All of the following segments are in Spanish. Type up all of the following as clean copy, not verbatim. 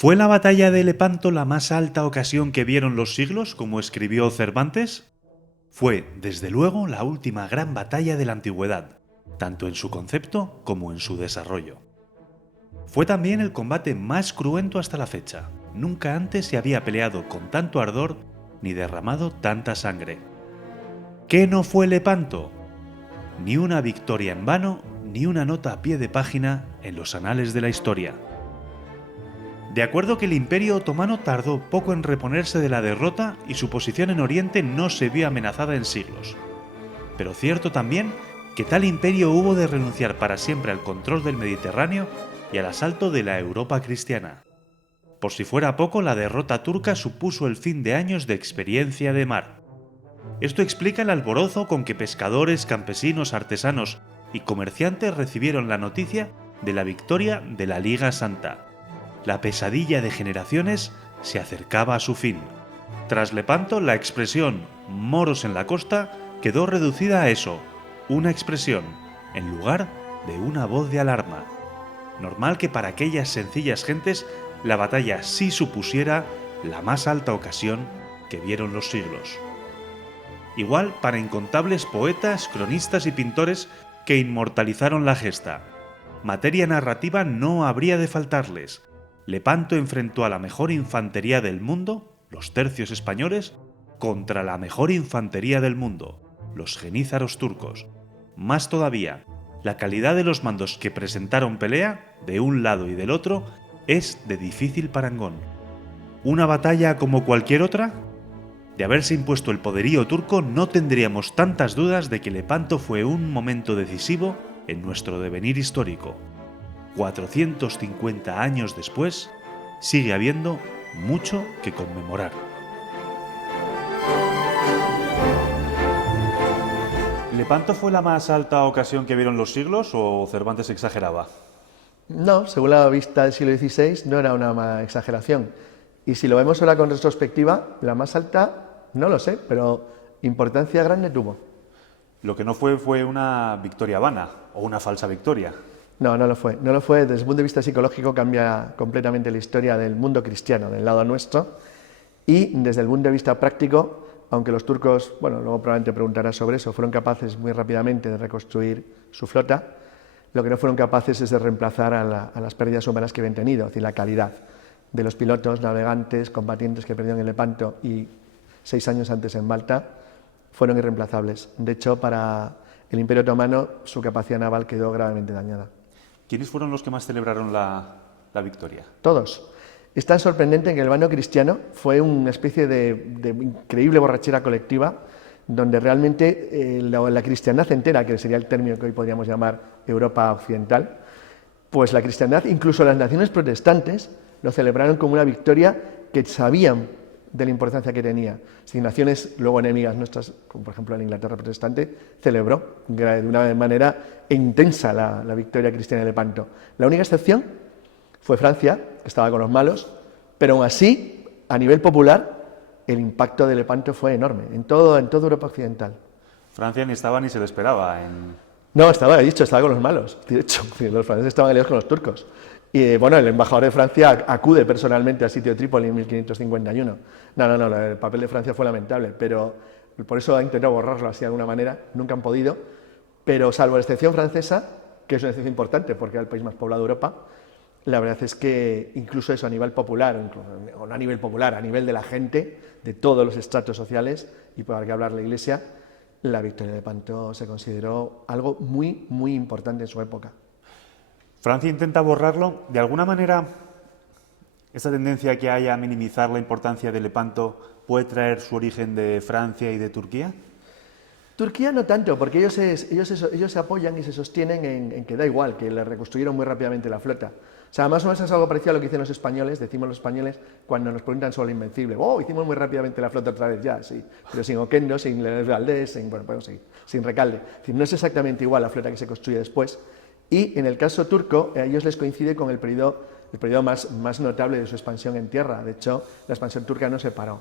¿Fue la batalla de Lepanto la más alta ocasión que vieron los siglos, como escribió Cervantes? Fue, desde luego, la última gran batalla de la antigüedad, tanto en su concepto como en su desarrollo. Fue también el combate más cruento hasta la fecha. Nunca antes se había peleado con tanto ardor ni derramado tanta sangre. ¿Qué no fue Lepanto? Ni una victoria en vano, ni una nota a pie de página en los anales de la historia. De acuerdo que el Imperio Otomano tardó poco en reponerse de la derrota y su posición en Oriente no se vio amenazada en siglos. Pero cierto también que tal imperio hubo de renunciar para siempre al control del Mediterráneo y al asalto de la Europa cristiana. Por si fuera poco, la derrota turca supuso el fin de años de experiencia de mar. Esto explica el alborozo con que pescadores, campesinos, artesanos y comerciantes recibieron la noticia de la victoria de la Liga Santa. La pesadilla de generaciones se acercaba a su fin. Tras Lepanto, la expresión «moros en la costa» quedó reducida a eso, una expresión, en lugar de una voz de alarma. Normal que para aquellas sencillas gentes la batalla sí supusiera la más alta ocasión que vieron los siglos. Igual para incontables poetas, cronistas y pintores que inmortalizaron la gesta. Materia narrativa no habría de faltarles. Lepanto enfrentó a la mejor infantería del mundo, los tercios españoles, contra la mejor infantería del mundo, los jenízaros turcos. Más todavía, la calidad de los mandos que presentaron pelea, de un lado y del otro, es de difícil parangón. ¿Una batalla como cualquier otra? De haberse impuesto el poderío turco, no tendríamos tantas dudas de que Lepanto fue un momento decisivo en nuestro devenir histórico. 450 años después, sigue habiendo mucho que conmemorar. ¿Lepanto fue la más alta ocasión que vieron los siglos o Cervantes exageraba? No, según la vista del siglo XVI, no era una exageración. Y si lo vemos ahora con retrospectiva, la más alta, no lo sé, pero importancia grande tuvo. Lo que no fue una victoria vana o una falsa victoria. No, no lo fue. No lo fue. Desde el punto de vista psicológico cambia completamente la historia del mundo cristiano, del lado nuestro. Y desde el punto de vista práctico, aunque los turcos, bueno, luego probablemente preguntarás sobre eso, fueron capaces muy rápidamente de reconstruir su flota, lo que no fueron capaces es de reemplazar a las pérdidas humanas que habían tenido, es decir, la calidad de los pilotos, navegantes, combatientes que perdieron en Lepanto y 6 años antes en Malta, fueron irreemplazables. De hecho, para el Imperio Otomano su capacidad naval quedó gravemente dañada. ¿Quiénes fueron los que más celebraron la victoria? Todos. Es tan sorprendente que el bando cristiano fue una especie de increíble borrachera colectiva donde realmente la cristiandad entera, que sería el término que hoy podríamos llamar Europa Occidental, pues la cristiandad, incluso las naciones protestantes, lo celebraron como una victoria que sabían de la importancia que tenía. Si naciones luego enemigas nuestras, como por ejemplo la Inglaterra protestante, celebró de una manera intensa la victoria cristiana de Lepanto. La única excepción fue Francia, que estaba con los malos, pero aún así, a nivel popular, el impacto de Lepanto fue enorme, en toda Europa Occidental. Francia ni estaba ni se le esperaba No, estaba con los malos, de hecho, los franceses estaban aliados con los turcos. Y bueno, el embajador de Francia acude personalmente al sitio de Trípoli en 1551. No, el papel de Francia fue lamentable, pero por eso ha intentado borrarlo así de alguna manera, nunca han podido, pero salvo la excepción francesa, que es una excepción importante porque era el país más poblado de Europa, la verdad es que incluso eso a nivel popular, o no a nivel popular, a nivel de la gente, de todos los estratos sociales, y por qué hablar la Iglesia, la victoria de Lepanto se consideró algo muy, muy importante en su época. Francia intenta borrarlo. ¿De alguna manera esta tendencia que hay a minimizar la importancia de Lepanto puede traer su origen de Francia y de Turquía? Turquía no tanto, porque ellos se apoyan y se sostienen en que da igual, que le reconstruyeron muy rápidamente la flota. O sea, más o menos es algo parecido a lo que hicieron los españoles, decimos los españoles, cuando nos preguntan sobre lo invencible. ¡Oh, hicimos muy rápidamente la flota otra vez! Ya, sí, pero sin Oquendo, sin Leonel Valdés, sin Recalde. Es decir, no es exactamente igual la flota que se construye después. Y en el caso turco, a ellos les coincide con el periodo más notable de su expansión en tierra. De hecho, la expansión turca no se paró.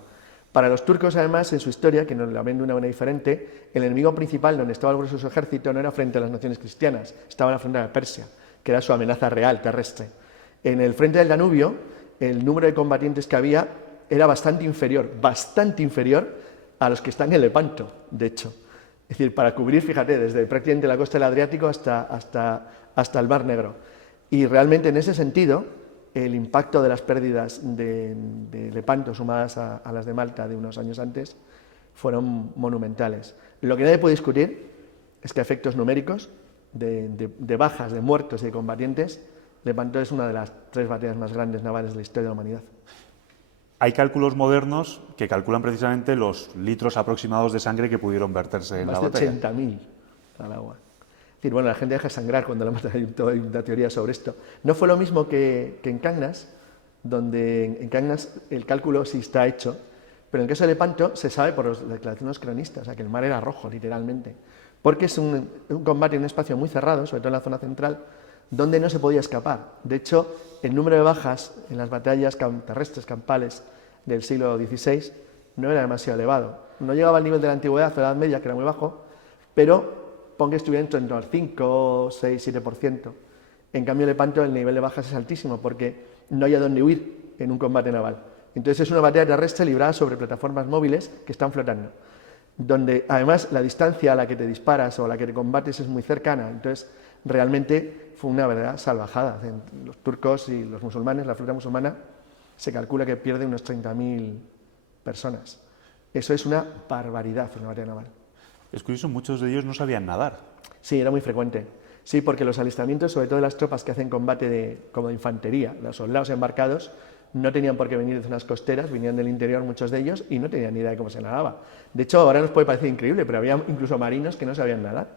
Para los turcos, además, en su historia, que nos la ven de una manera diferente, el enemigo principal donde estaba el grueso de su ejército no era frente a las naciones cristianas, estaba en la frontera de Persia, que era su amenaza real, terrestre. En el frente del Danubio, el número de combatientes que había era bastante inferior a los que están en Lepanto, de hecho. Es decir, para cubrir, fíjate, desde prácticamente la costa del Adriático hasta el Mar Negro. Y realmente en ese sentido, el impacto de las pérdidas de Lepanto sumadas a las de Malta de unos años antes fueron monumentales. Lo que nadie puede discutir es que a efectos numéricos, de bajas, de muertos y de combatientes, Lepanto es una de las 3 batallas más grandes navales de la historia de la humanidad. Hay cálculos modernos que calculan precisamente los litros aproximados de sangre que pudieron verterse en la batalla. Más de 80.000 al agua. Es decir, bueno, la gente deja sangrar cuando la mata, hay toda una teoría sobre esto. No fue lo mismo que en Cangas, donde en Cangas el cálculo sí está hecho, pero en el caso de Lepanto se sabe por las declaraciones de los cronistas, o sea, que el mar era rojo, literalmente, porque es un combate en un espacio muy cerrado, sobre todo en la zona central, donde no se podía escapar. De hecho, el número de bajas en las batallas terrestres campales del siglo XVI no era demasiado elevado. No llegaba al nivel de la antigüedad o la Edad Media, que era muy bajo, pero pon que estuviera en torno al 5, 6, 7%. En cambio, en Lepanto el nivel de bajas es altísimo, porque no hay a dónde huir en un combate naval. Entonces es una batalla terrestre librada sobre plataformas móviles que están flotando, donde además la distancia a la que te disparas o a la que te combates es muy cercana. Entonces realmente fue una verdadera salvajada. Los turcos y los musulmanes, la flota musulmana, se calcula que pierde unos 30.000 personas. Eso es una barbaridad en una batalla naval. Es curioso, muchos de ellos no sabían nadar. Sí, era muy frecuente. Sí, porque los alistamientos, sobre todo de las tropas que hacen combate como de infantería, los soldados embarcados, no tenían por qué venir de zonas costeras, venían del interior muchos de ellos y no tenían ni idea de cómo se nadaba. De hecho, ahora nos puede parecer increíble, pero había incluso marinos que no sabían nadar.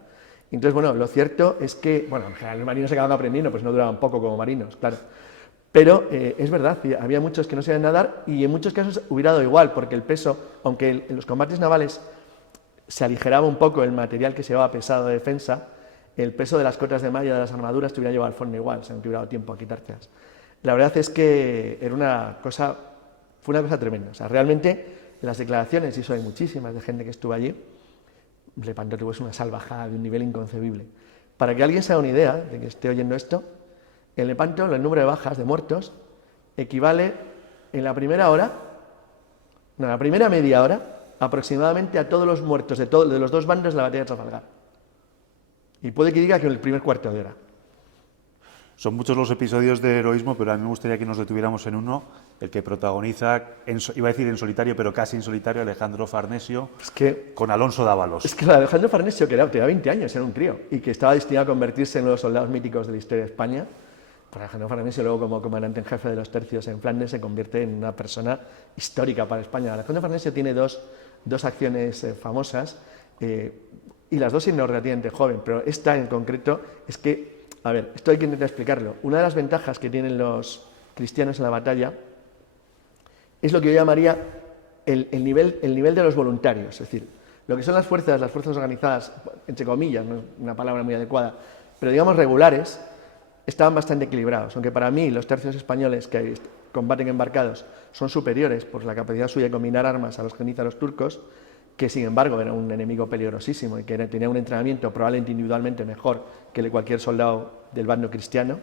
Entonces, bueno, lo cierto es que, bueno, en general los marinos se acababan aprendiendo, pues no duraban poco como marinos, claro. Pero es verdad, había muchos que no sabían nadar y en muchos casos hubiera dado igual, porque el peso, aunque en los combates navales se aligeraba un poco el material que se llevaba pesado de defensa, el peso de las cotas de malla de las armaduras te hubiera llevado al fondo igual, o sea, no te hubiera dado tiempo a quitártelas. La verdad es que fue una cosa tremenda. O sea, realmente las declaraciones, y eso hay muchísimas de gente que estuvo allí, Lepanto tuvo una salvajada de un nivel inconcebible. Para que alguien se haga una idea de que esté oyendo esto, en Lepanto el número de bajas, de muertos, equivale en la primera media hora, aproximadamente a todos los muertos de los dos bandos de la batalla de Trafalgar. Y puede que diga que en el primer cuarto de hora. Son muchos los episodios de heroísmo, pero a mí me gustaría que nos detuviéramos en uno, el que protagoniza, iba a decir en solitario, pero casi en solitario, Alejandro Farnesio, con Alonso Dávalos. Es que Alejandro Farnesio, que tenía 20 años, era un crío, y que estaba destinado a convertirse en uno de los soldados míticos de la historia de España, pues Alejandro Farnesio, luego como comandante en jefe de los tercios en Flandes, se convierte en una persona histórica para España. Alejandro Farnesio tiene dos acciones famosas, y las dos siendo relativamente joven, pero esta en concreto es que, a ver, esto hay que intentar explicarlo. Una de las ventajas que tienen los cristianos en la batalla es lo que yo llamaría el nivel de los voluntarios, es decir, lo que son las fuerzas organizadas, entre comillas, no es una palabra muy adecuada, pero digamos regulares, estaban bastante equilibrados, aunque para mí los tercios españoles que combaten embarcados son superiores por la capacidad suya de combinar armas a los genízaros turcos, que sin embargo era un enemigo peligrosísimo y que tenía un entrenamiento probablemente individualmente mejor que el de cualquier soldado del bando cristiano.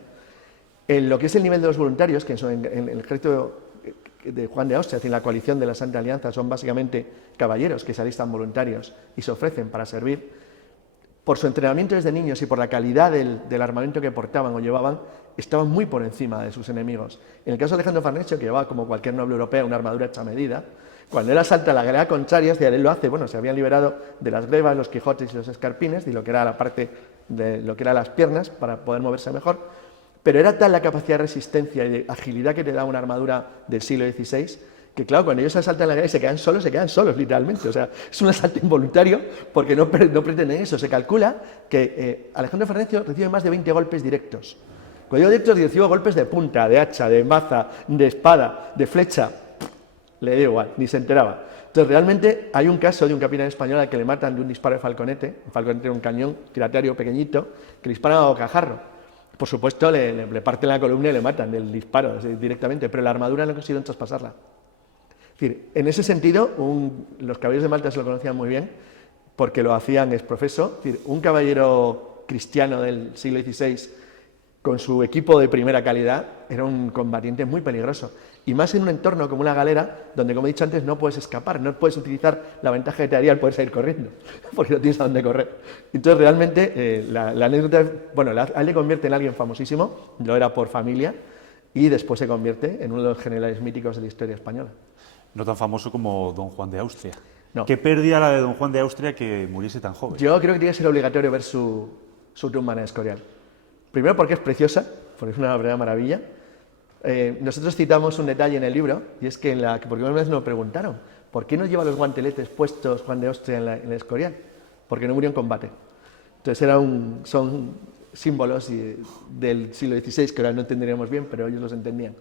En lo que es el nivel de los voluntarios, que son en el ejército de Juan de Austria, es decir, la coalición de la Santa Alianza, son básicamente caballeros que se alistan voluntarios y se ofrecen para servir. Por su entrenamiento desde niños y por la calidad del armamento que portaban o llevaban, estaban muy por encima de sus enemigos. En el caso de Alejandro Farnesio, que llevaba como cualquier noble europeo una armadura hecha a medida, cuando él asalta la grada contraria, él lo hace, bueno, se habían liberado de las glebas, los quijotes y los escarpines, y lo que era la parte de lo que eran las piernas, para poder moverse mejor, pero era tal la capacidad de resistencia y de agilidad que te da una armadura del siglo XVI, que claro, cuando ellos asaltan la grada y se quedan solos literalmente, o sea, es un asalto involuntario porque no pretenden eso. Se calcula que Alejandro Farnesio recibe más de 20 golpes directos. Cuando digo directos, recibe golpes de punta, de hacha, de maza, de espada, de flecha. Le dio igual, ni se enteraba. Entonces, realmente hay un caso de un capitán español al que le matan de un disparo de falconete. Un falconete era un cañón giratorio pequeñito que le disparan a bocajarro. Por supuesto, le parten la columna y le matan del disparo directamente, pero la armadura no consiguieron traspasarla. Es decir, en ese sentido, los caballeros de Malta se lo conocían muy bien porque lo hacían ex profeso. Es decir, un caballero cristiano del siglo XVI con su equipo de primera calidad era un combatiente muy peligroso. Y más en un entorno como una galera, donde, como he dicho antes, no puedes escapar, no puedes utilizar la ventaja que te daría el poder salir corriendo, porque no tienes a dónde correr. Entonces, realmente, la anécdota, bueno, a él le convierte en alguien famosísimo, lo era por familia, y después se convierte en uno de los generales míticos de la historia española. No tan famoso como Don Juan de Austria. No. Qué pérdida la de Don Juan de Austria que muriese tan joven. Yo creo que tiene que ser obligatorio ver su tumba en el Escorial. Primero porque es preciosa, porque es una verdadera maravilla. Nosotros citamos un detalle en el libro, y es que porque una vez nos preguntaron, ¿por qué no lleva los guanteletes puestos Juan de Austria en el Escorial? Porque no murió en combate. Entonces son símbolos del siglo XVI, que ahora no entenderíamos bien, pero ellos los entendían.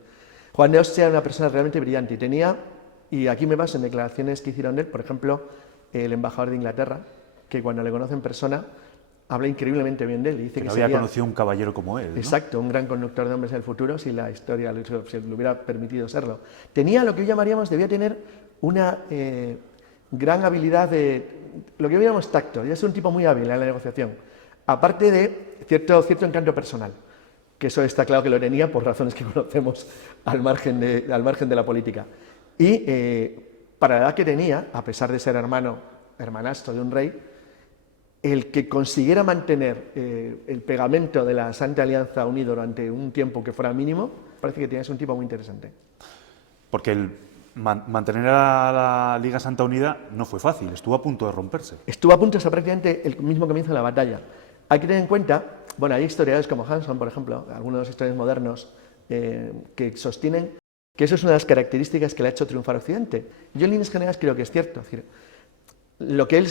Juan de Austria era una persona realmente brillante y aquí me baso en declaraciones que hicieron de él, por ejemplo, el embajador de Inglaterra, que cuando le conoce en persona habla increíblemente bien de él. Y dice que había conocido un caballero como él, ¿no? Exacto, un gran conductor de hombres del futuro, si la historia le hubiera permitido serlo. Tenía lo que hoy llamaríamos, debía tener una gran habilidad de, lo que hoy llamamos tacto, y es un tipo muy hábil en la negociación, aparte de cierto encanto personal, que eso está claro que lo tenía por razones que conocemos al margen de la política. Y para la edad que tenía, a pesar de ser hermanastro de un rey, el que consiguiera mantener el pegamento de la Santa Alianza unido durante un tiempo que fuera mínimo, parece que tenía que ser un tipo muy interesante. Porque mantener a la Liga Santa Unida no fue fácil, estuvo a punto de romperse. Estuvo a punto hasta prácticamente el mismo comienzo de la batalla. Hay que tener en cuenta, bueno, hay historiadores como Hanson, por ejemplo, algunos de los historiadores modernos, que sostienen que eso es una de las características que le ha hecho triunfar a Occidente. Yo en líneas generales creo que es cierto. Es decir, lo que él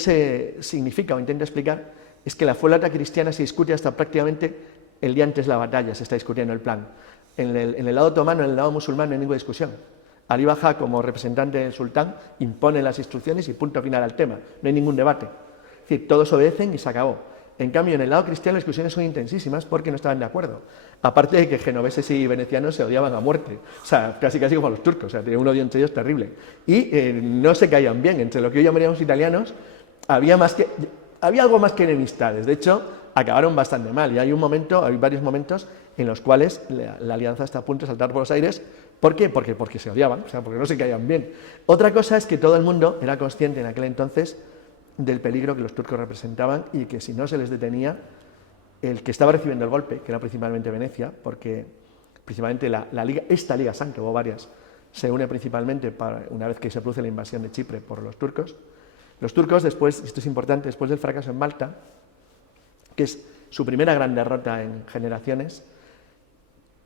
significa o intenta explicar es que la flota cristiana se discute hasta prácticamente el día antes de la batalla, se está discutiendo el plan. En el lado otomano, en el lado musulmán no hay ninguna discusión. Ali Baja, como representante del sultán, impone las instrucciones y punto final al tema. No hay ningún debate. Es decir, todos obedecen y se acabó. En cambio, en el lado cristiano las discusiones son intensísimas porque no estaban de acuerdo. Aparte de que genoveses y venecianos se odiaban a muerte. O sea, casi como los turcos. O sea, tenían un odio entre ellos terrible. Y no se caían bien. Entre lo que hoy llamaríamos italianos, había algo más que enemistades. De hecho, acabaron bastante mal. Y hay varios momentos en los cuales la alianza está a punto de saltar por los aires. ¿Por qué? Porque se odiaban, o sea, porque no se caían bien. Otra cosa es que todo el mundo era consciente en aquel entonces del peligro que los turcos representaban y que si no se les detenía, el que estaba recibiendo el golpe, que era principalmente Venecia, porque principalmente esta Liga San, que hubo varias, se une principalmente una vez que se produce la invasión de Chipre por los turcos. Los turcos después, esto es importante, después del fracaso en Malta, que es su primera gran derrota en generaciones,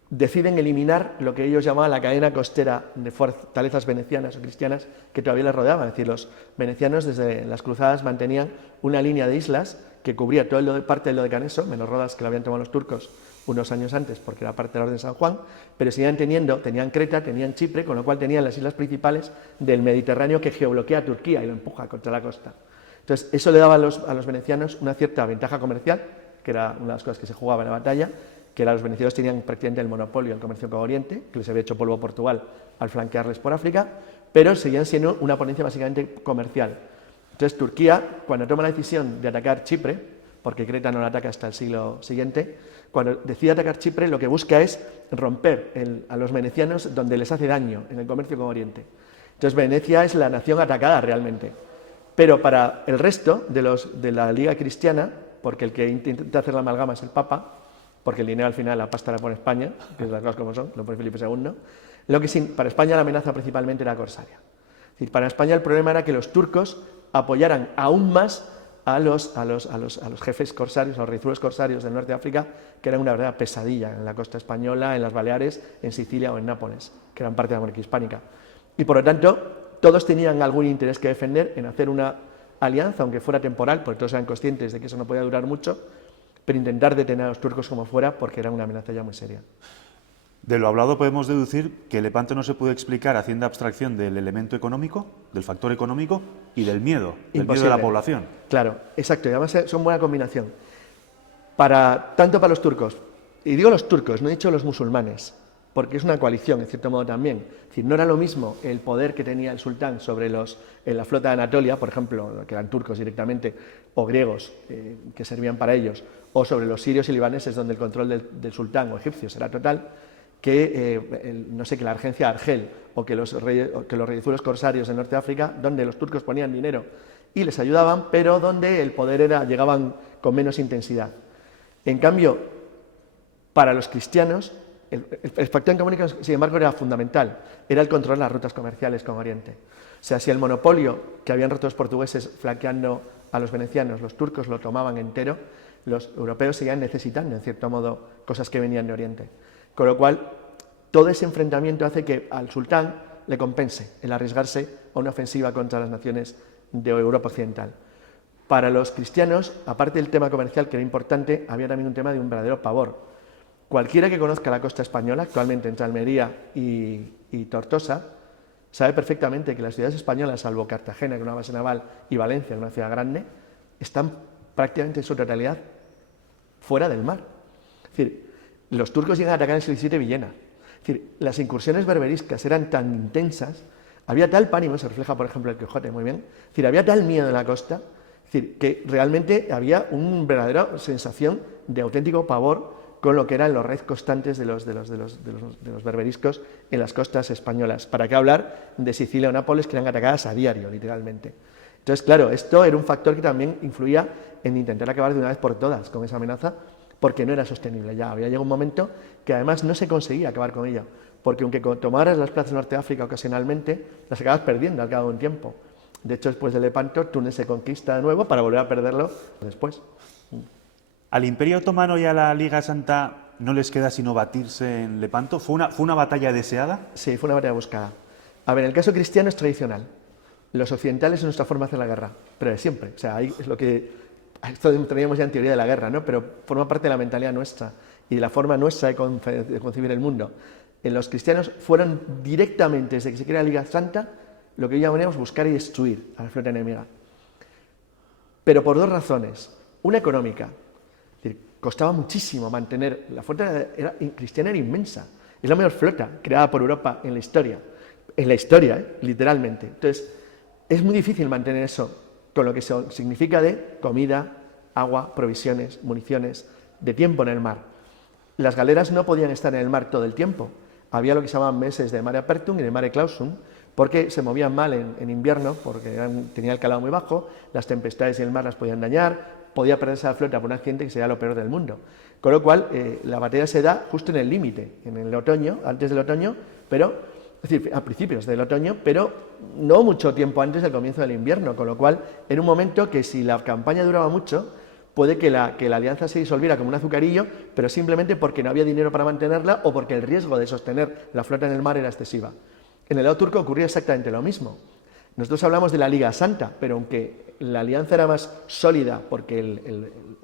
deciden eliminar lo que ellos llamaban la cadena costera de fortalezas venecianas o cristianas que todavía les rodeaban. Es decir, los venecianos desde las cruzadas mantenían una línea de islas que cubría toda parte del Dodecaneso, menos Rodas, que lo habían tomado los turcos unos años antes porque era parte de la Orden de San Juan, pero tenían Creta, tenían Chipre, con lo cual tenían las islas principales del Mediterráneo que geobloquea a Turquía y lo empuja contra la costa. Entonces, eso le daba a los venecianos una cierta ventaja comercial, que era una de las cosas que se jugaba en la batalla, que los venecianos tenían prácticamente el monopolio del comercio con Oriente, que les había hecho polvo Portugal al flanquearles por África, pero seguían siendo una potencia básicamente comercial. Entonces Turquía, cuando toma la decisión de atacar Chipre, porque Creta no la ataca hasta el siglo siguiente, cuando decide atacar Chipre lo que busca es romper a los venecianos donde les hace daño en el comercio con Oriente. Entonces Venecia es la nación atacada realmente, pero para el resto de la Liga Cristiana, porque el que intenta hacer la amalgama es el Papa, porque el dinero al final, la pasta la pone España, que es las cosas como son, lo pone Felipe II, para España la amenaza principalmente era corsaria. Es decir, para España el problema era que los turcos apoyaran aún más a los jefes corsarios, a los reizuelos corsarios del norte de África, que eran una verdadera pesadilla en la costa española, en las Baleares, en Sicilia o en Nápoles, que eran parte de la monarquía hispánica. Y por lo tanto, todos tenían algún interés que defender en hacer una alianza, aunque fuera temporal, porque todos eran conscientes de que eso no podía durar mucho, pero intentar detener a los turcos como fuera, porque era una amenaza ya muy seria. De lo hablado podemos deducir que Lepanto no se puede explicar haciendo abstracción del elemento económico, del factor económico y del miedo de la población. Claro, exacto, y además son buena combinación. Tanto para los turcos, y digo los turcos, no he dicho los musulmanes, porque es una coalición, en cierto modo también. Es decir, no era lo mismo el poder que tenía el sultán sobre en la flota de Anatolia, por ejemplo, que eran turcos directamente, o griegos que servían para ellos, o sobre los sirios y libaneses, donde el control del sultán o egipcios era total, que, no sé, que la Regencia de Argel o que los reyezuelos corsarios del norte de África, donde los turcos ponían dinero y les ayudaban, pero donde el poder llegaban con menos intensidad. En cambio, para los cristianos, el factor económico, sin embargo, era fundamental, era el control de las rutas comerciales con Oriente. O sea, si el monopolio que habían roto los portugueses flanqueando a los venecianos, los turcos lo tomaban entero, los europeos seguían necesitando, en cierto modo, cosas que venían de Oriente. Con lo cual, todo ese enfrentamiento hace que al sultán le compense el arriesgarse a una ofensiva contra las naciones de Europa Occidental. Para los cristianos, aparte del tema comercial, que era importante, había también un tema de un verdadero pavor. Cualquiera que conozca la costa española, actualmente entre Almería y Tortosa, sabe perfectamente que las ciudades españolas, salvo Cartagena, que es una base naval, y Valencia, que es una ciudad grande, están prácticamente en su totalidad fuera del mar. Es decir, los turcos llegan a atacar en el siglo XVII Villena. Es decir, las incursiones berberiscas eran tan intensas, había tal pánico, se refleja por ejemplo el Quijote muy bien, es decir, había tal miedo en la costa, es decir, que realmente había una verdadera sensación de auténtico pavor con lo que eran los raids constantes de los berberiscos en las costas españolas. ¿Para qué hablar de Sicilia o Nápoles, que eran atacadas a diario, literalmente? Entonces, claro, esto era un factor que también influía en intentar acabar de una vez por todas con esa amenaza, porque no era sostenible ya. Había llegado un momento que además no se conseguía acabar con ella, porque aunque tomaras las plazas de Norte de África ocasionalmente, las acabas perdiendo al cabo de un tiempo. De hecho, después de Lepanto, Túnez se conquista de nuevo para volver a perderlo después. Al Imperio Otomano y a la Liga Santa no les queda sino batirse en Lepanto. ¿Fue una batalla deseada? Sí, fue una batalla buscada. A ver, el caso cristiano es tradicional. Los occidentales es nuestra forma de hacer la guerra, pero de siempre. O sea, ahí es lo que... Esto teníamos ya en teoría de la guerra, ¿no? Pero forma parte de la mentalidad nuestra y de la forma nuestra de concebir el mundo. Los cristianos fueron directamente, desde que se crea la Liga Santa, lo que llamábamos buscar y destruir a la flota enemiga. Pero por dos razones. Una económica. Es decir, costaba muchísimo mantener... La flota cristiana era inmensa. Es la mayor flota creada por Europa en la historia. En la historia, literalmente. Entonces, es muy difícil mantener eso con lo que significa de comida, agua, provisiones, municiones, de tiempo en el mar. Las galeras no podían estar en el mar todo el tiempo. Había lo que se llamaban meses de mare apertum y de mare clausum, porque se movían mal en invierno, porque tenía el calado muy bajo, las tempestades y el mar las podían dañar, podía perderse la flota por un accidente que sería lo peor del mundo. Con lo cual, la batalla se da justo en el límite, en el otoño, antes del otoño, pero... Es decir, a principios del otoño, pero no mucho tiempo antes del comienzo del invierno, con lo cual era un momento que si la campaña duraba mucho, puede que la alianza se disolviera como un azucarillo, pero simplemente porque no había dinero para mantenerla o porque el riesgo de sostener la flota en el mar era excesiva. En el lado turco ocurría exactamente lo mismo. Nosotros hablamos de la Liga Santa, pero aunque la alianza era más sólida porque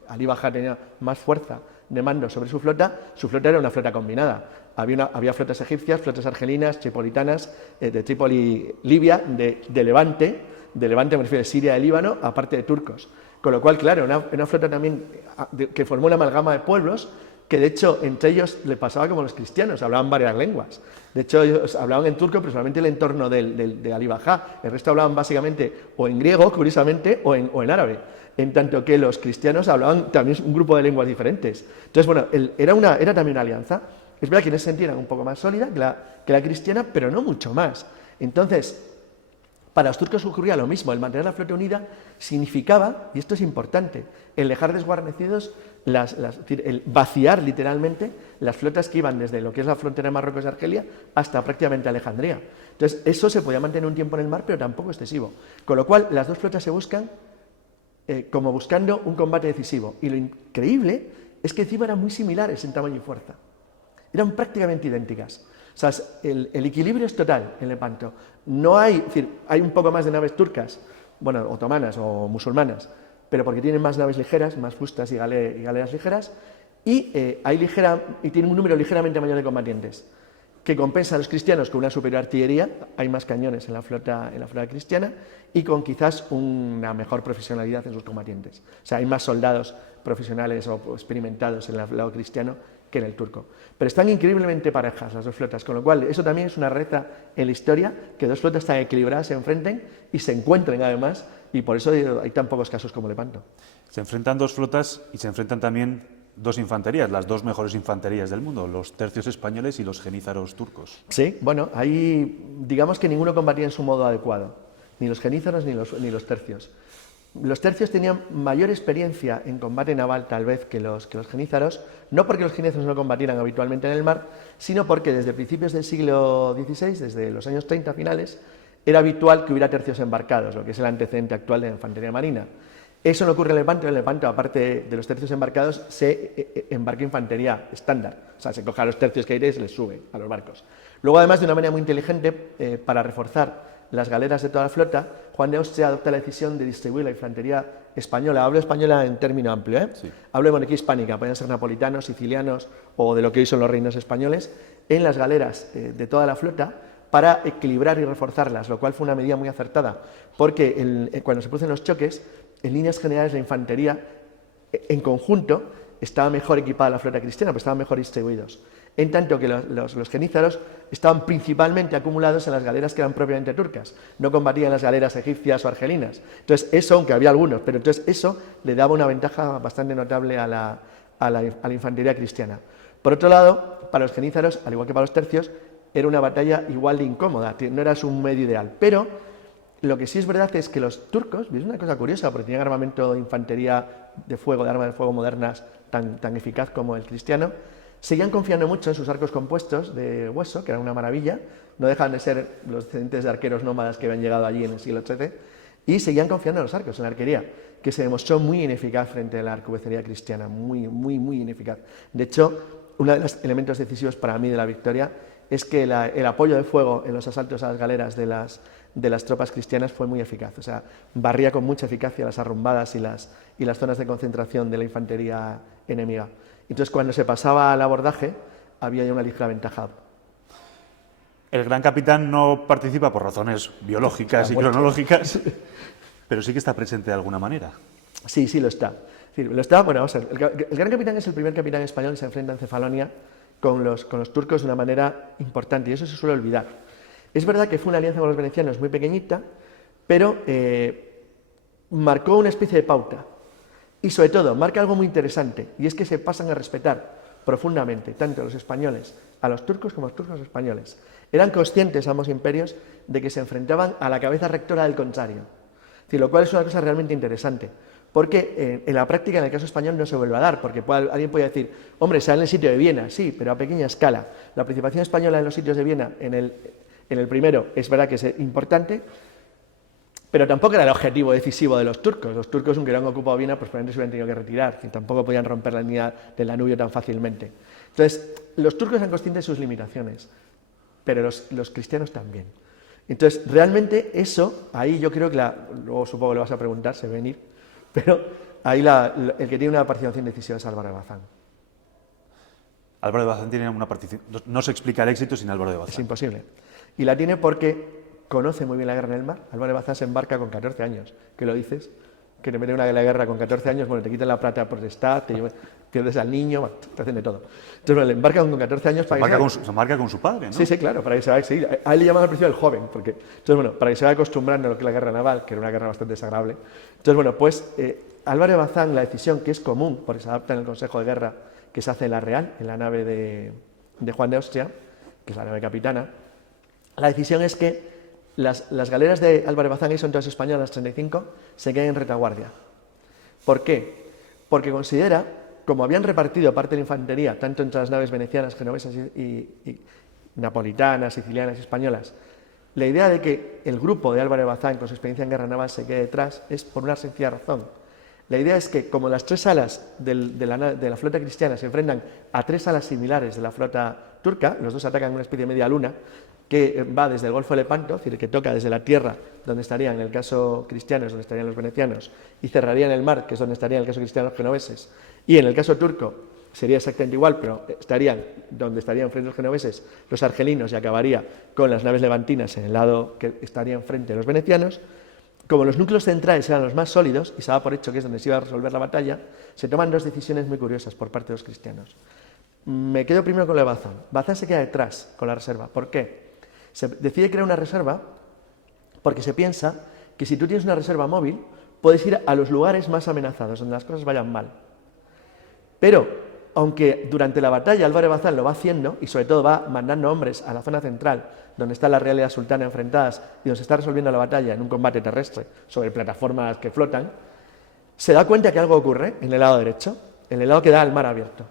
Alí Bajá tenía más fuerza de mando sobre su flota era una flota combinada. Había flotas egipcias, flotas argelinas, tripolitanas, de Trípoli, Libia, de Levante me refiero a Siria y Líbano, aparte de turcos. Con lo cual, claro, una flota también que formó una amalgama de pueblos, que de hecho entre ellos le pasaba como los cristianos, hablaban varias lenguas. De hecho, ellos hablaban en turco, pero solamente el entorno de Alí Bajá. El resto hablaban básicamente o en griego, curiosamente, o en árabe. En tanto que los cristianos hablaban también un grupo de lenguas diferentes. Entonces, bueno, era también una alianza. Es verdad que en ese sentido era un poco más sólida que la cristiana, pero no mucho más. Entonces, para los turcos ocurría lo mismo. El mantener la flota unida significaba, y esto es importante, el dejar desguarnecidos, el vaciar literalmente las flotas que iban desde lo que es la frontera de Marruecos y Argelia hasta prácticamente Alejandría. Entonces, eso se podía mantener un tiempo en el mar, pero tampoco excesivo. Con lo cual, las dos flotas se buscan como buscando un combate decisivo. Y lo increíble es que encima eran muy similares en tamaño y fuerza. Eran prácticamente idénticas. O sea, el equilibrio es total en Lepanto. No hay, es decir, hay un poco más de naves turcas, bueno, otomanas o musulmanas, pero porque tienen más naves ligeras, más fustas y galeras ligeras, y tienen un número ligeramente mayor de combatientes, que compensa a los cristianos con una superior artillería, hay más cañones en la flota cristiana, y con quizás una mejor profesionalidad en sus combatientes. O sea, hay más soldados profesionales o experimentados en el lado cristiano que en el turco. Pero están increíblemente parejas las dos flotas, con lo cual eso también es una reta en la historia, que dos flotas tan equilibradas se enfrenten y se encuentren además, y por eso hay tan pocos casos como Lepanto. Se enfrentan dos flotas y se enfrentan también dos infanterías, las dos mejores infanterías del mundo, los tercios españoles y los genízaros turcos. Sí, bueno, ahí digamos que ninguno combatía en su modo adecuado, ni los genízaros ni los tercios. Los tercios tenían mayor experiencia en combate naval tal vez que los genízaros, no porque los genízaros no combatieran habitualmente en el mar, sino porque desde principios del siglo XVI, desde los años 30 finales, era habitual que hubiera tercios embarcados, lo que es el antecedente actual de la infantería marina. Eso no ocurre en Lepanto, aparte de los tercios embarcados, se embarca infantería estándar, o sea, se coge a los tercios que hay y se les sube a los barcos. Luego, además, de una manera muy inteligente, para reforzar las galeras de toda la flota, Juan de Austria adopta la decisión de distribuir la infantería española, hablo española en término amplio, Sí. hablo de monarquía hispánica, pueden ser napolitanos, sicilianos o de lo que hoy son los reinos españoles, en las galeras de toda la flota para equilibrar y reforzarlas, lo cual fue una medida muy acertada, porque cuando se producen los choques, en líneas generales la infantería en conjunto estaba mejor equipada la flota cristiana, pues estaban mejor distribuidos. En tanto que los genízaros estaban principalmente acumulados en las galeras que eran propiamente turcas, no combatían en las galeras egipcias o argelinas. Entonces eso, aunque había algunos, pero entonces eso le daba una ventaja bastante notable a la infantería cristiana. Por otro lado, para los genízaros, al igual que para los tercios, era una batalla igual de incómoda, no era su medio ideal, pero lo que sí es verdad es que los turcos, es una cosa curiosa, porque tenían armamento de infantería de fuego, de armas de fuego modernas tan eficaz como el cristiano, seguían confiando mucho en sus arcos compuestos de hueso, que eran una maravilla, no dejaban de ser los descendientes de arqueros nómadas que habían llegado allí en el siglo XIII, y seguían confiando en los arcos, en la arquería, que se demostró muy ineficaz frente a la arquebucería cristiana, muy ineficaz. De hecho, uno de los elementos decisivos para mí de la victoria es que el apoyo de fuego en los asaltos a las galeras de las tropas cristianas fue muy eficaz, o sea, barría con mucha eficacia las arrumbadas y las zonas de concentración de la infantería enemiga. Entonces, cuando se pasaba al abordaje, había ya una ligera ventaja. El gran capitán no participa por razones biológicas y cronológicas, pero sí que está presente de alguna manera. Sí, lo está. Lo está, bueno, vamos a ver, el gran capitán es el primer capitán español que se enfrenta en Cefalonia con los turcos de una manera importante, y eso se suele olvidar. Es verdad que fue una alianza con los venecianos muy pequeñita, pero marcó una especie de pauta. Y sobre todo, marca algo muy interesante, y es que se pasan a respetar profundamente, tanto los españoles a los turcos como los turcos a los españoles. Eran conscientes ambos imperios de que se enfrentaban a la cabeza rectora del contrario, lo cual es una cosa realmente interesante, porque en la práctica, en el caso español, no se vuelve a dar, porque alguien puede decir, hombre, se da en el sitio de Viena, sí, pero a pequeña escala. La participación española en los sitios de Viena, en el primero, es verdad que es importante, pero tampoco era el objetivo decisivo de los turcos. Los turcos, aunque hubieran ocupado Viena, pues probablemente se hubieran tenido que retirar, y tampoco podían romper la línea del Danubio tan fácilmente. Entonces, los turcos eran conscientes de sus limitaciones, pero los cristianos también. Entonces, realmente eso, ahí yo creo que, luego supongo que le vas a preguntar, se venir, pero ahí el que tiene una participación decisiva es Álvaro de Bazán. Álvaro de Bazán tiene una participación. No se explica el éxito sin Álvaro de Bazán. Es imposible. Y la tiene porque conoce muy bien la guerra en el mar. Álvaro de Bazán se embarca con 14 años. ¿Qué lo dices? Que te meten una guerra con 14 años, bueno, te quitan la plata por potestad, pierdes al niño, bueno, te hacen de todo. Entonces, bueno, le embarcan con 14 años para se embarca con su padre, ¿no? Sí, claro, para que se vaya a seguir. A él le llaman al principio el joven, porque, entonces, bueno, para que se vaya acostumbrando a lo que es la guerra naval, que era una guerra bastante desagradable. Entonces, bueno, pues Álvaro de Bazán, la decisión que es común, porque se adapta en el Consejo de Guerra, que se hace en la Real, en la nave de Juan de Austria, que es la nave capitana, la decisión es que las galeras de Álvaro de Bazán, que son todas españolas, las 35, se queden en retaguardia. ¿Por qué? Porque considera, como habían repartido parte de la infantería, tanto entre las naves venecianas, genovesas y napolitanas, sicilianas y españolas, la idea de que el grupo de Álvaro de Bazán, con su experiencia en guerra naval, se quede detrás, es por una sencilla razón. La idea es que, como las tres alas de la flota cristiana se enfrentan a tres alas similares de la flota turca, los dos atacan una especie de media luna, que va desde el Golfo de Lepanto, es decir, que toca desde la tierra, donde estarían, en el caso cristiano, es donde estarían los venecianos, y cerraría en el mar, que es donde estarían, en el caso cristiano, los genoveses, y en el caso turco sería exactamente igual, pero estarían donde estarían frente a los genoveses los argelinos, y acabaría con las naves levantinas en el lado que estarían frente a los venecianos. Como los núcleos centrales eran los más sólidos, y se daba por hecho que es donde se iba a resolver la batalla, se toman dos decisiones muy curiosas por parte de los cristianos. Me quedo primero con lo de Bazán. Bazán se queda detrás con la reserva. ¿Por qué? Se decide crear una reserva porque se piensa que si tú tienes una reserva móvil, puedes ir a los lugares más amenazados, donde las cosas vayan mal. Pero aunque durante la batalla Álvaro de Bazán lo va haciendo, y sobre todo va mandando hombres a la zona central, donde está la realidad sultana enfrentadas y donde se está resolviendo la batalla en un combate terrestre sobre plataformas que flotan, se da cuenta que algo ocurre en el lado derecho, en el lado que da al mar abierto.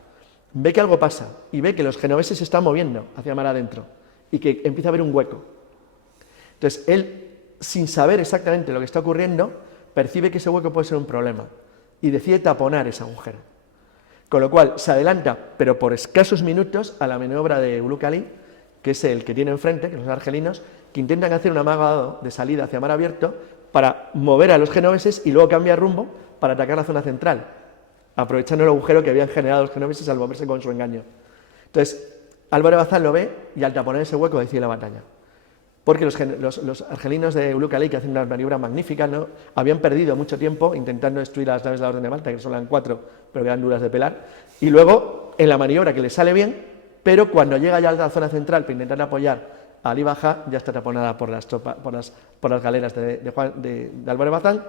Ve que algo pasa y ve que los genoveses se están moviendo hacia mar adentro y que empieza a haber un hueco. Entonces él, sin saber exactamente lo que está ocurriendo, percibe que ese hueco puede ser un problema y decide taponar ese agujero. Con lo cual se adelanta, pero por escasos minutos, a la maniobra de Uluk Ali, que es el que tiene enfrente, que son los argelinos, que intentan hacer un amago de salida hacia mar abierto para mover a los genoveses y luego cambiar rumbo para atacar la zona central, aprovechando el agujero que habían generado los genoveses al moverse con su engaño. Entonces, Álvaro de Bazán lo ve y al taponar ese hueco decide la batalla. Porque los argelinos de Uluk Ali, que hacen una maniobra magnífica, ¿no?, habían perdido mucho tiempo intentando destruir las naves de la Orden de Malta, que solo eran 4, pero que eran duras de pelar, y luego, en la maniobra que les sale bien, pero cuando llega ya a la zona central para intentar apoyar a Ali Baja, ya está taponada por las galeras de Álvaro de Bazán,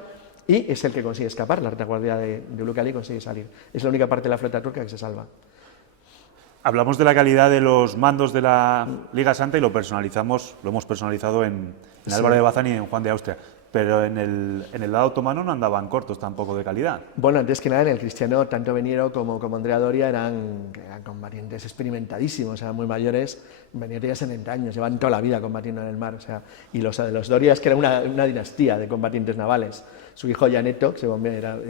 y es el que consigue escapar, la retaguardia de Uluk Ali consigue salir. Es la única parte de la flota turca que se salva. Hablamos de la calidad de los mandos de la Liga Santa y lo hemos personalizado en Álvaro de Bazán y en Juan de Austria. Pero en el lado otomano no andaban cortos tampoco de calidad. Bueno, antes que nada, en el cristiano, tanto Veniero como Andrea Doria eran combatientes experimentadísimos, eran muy mayores. Veniero tenía 70 años, llevan toda la vida combatiendo en el mar. O sea, y los de los Dorias, que era una dinastía de combatientes navales. Su hijo Yaneto, que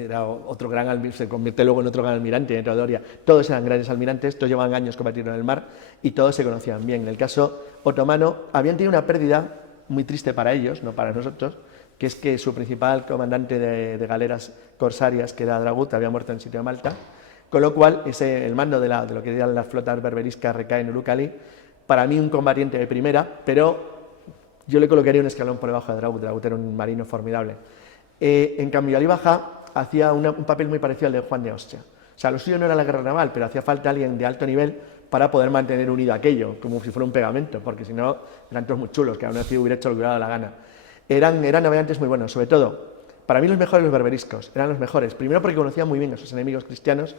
era otro gran, se convierte luego en otro gran almirante, Yaneto Doria. Todos eran grandes almirantes, todos llevaban años combatiendo en el mar y todos se conocían bien. En el caso otomano, habían tenido una pérdida muy triste para ellos, no para nosotros, que es que su principal comandante de galeras corsarias, que era Dragut, había muerto en el sitio de Malta, con lo cual el mando de lo que eran las flotas berberiscas recae en Uluk Ali. Para mí un combatiente de primera, pero yo le colocaría un escalón por debajo de Dragut. Dragut era un marino formidable. En cambio, Ali Baja hacía un papel muy parecido al de Juan de Austria. O sea, lo suyo no era la guerra naval, pero hacía falta alguien de alto nivel para poder mantener unido aquello, como si fuera un pegamento, porque si no, eran todos muy chulos, que aún así hubiera hecho lo que hubiera dado la gana. Eran navegantes muy buenos, sobre todo, para mí los mejores los berberiscos, eran los mejores. Primero porque conocían muy bien a sus enemigos cristianos,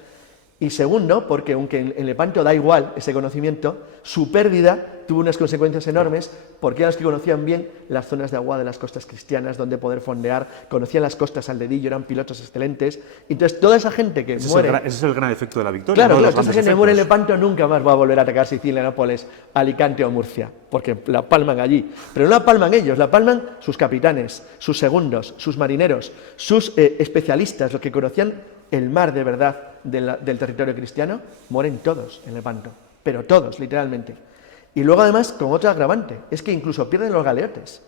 y segundo porque aunque en Lepanto da igual ese conocimiento, su pérdida tuvo unas consecuencias enormes porque eran los que conocían bien las zonas de agua de las costas cristianas, donde poder fondear, conocían las costas al dedillo, eran pilotos excelentes. Entonces toda esa gente que muere... Ese es el gran efecto de la victoria. Claro, ¿no? toda esa gente que muere en Lepanto nunca más va a volver a atacar Sicilia, Nápoles, Alicante o Murcia, porque la palman allí. Pero no la palman ellos, la palman sus capitanes, sus segundos, sus marineros, sus especialistas, los que conocían el mar de verdad del territorio cristiano, mueren todos en Lepanto, pero todos, literalmente. Y luego además, con otro agravante, es que incluso pierden los galeotes.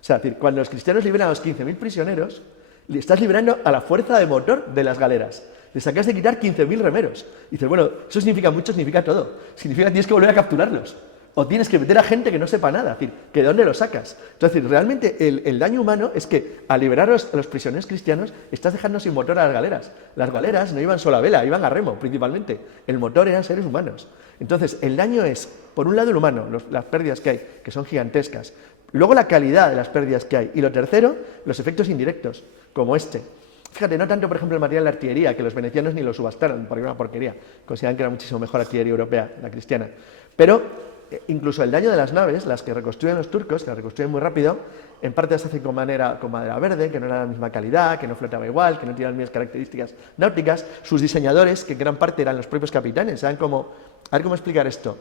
O sea, es decir, cuando los cristianos liberan a los 15.000 prisioneros, le estás liberando a la fuerza de motor de las galeras. Les acabas de quitar 15.000 remeros. Y dices, bueno, eso significa mucho, significa todo. Significa que tienes que volver a capturarlos. O tienes que meter a gente que no sepa nada, es decir, que de dónde lo sacas. Entonces, realmente el daño humano es que al liberar a los prisioneros cristianos estás dejando sin motor a las galeras. Las galeras no iban solo a vela, iban a remo principalmente. El motor eran seres humanos. Entonces, el daño es, por un lado, el humano, las pérdidas que hay, que son gigantescas. Luego, la calidad de las pérdidas que hay. Y lo tercero, los efectos indirectos, como este. Fíjate, no tanto, por ejemplo, el material de artillería, que los venecianos ni lo subastaron, porque era una porquería. Consideraban que era muchísimo mejor artillería europea, la cristiana. Pero incluso el daño de las naves, las que reconstruyen los turcos, que las reconstruyen muy rápido, en parte las hacen con madera verde, que no era la misma calidad, que no flotaba igual, que no tenía las mismas características náuticas. Sus diseñadores, que en gran parte eran los propios capitanes, ¿saben cómo? A ver cómo explicar esto.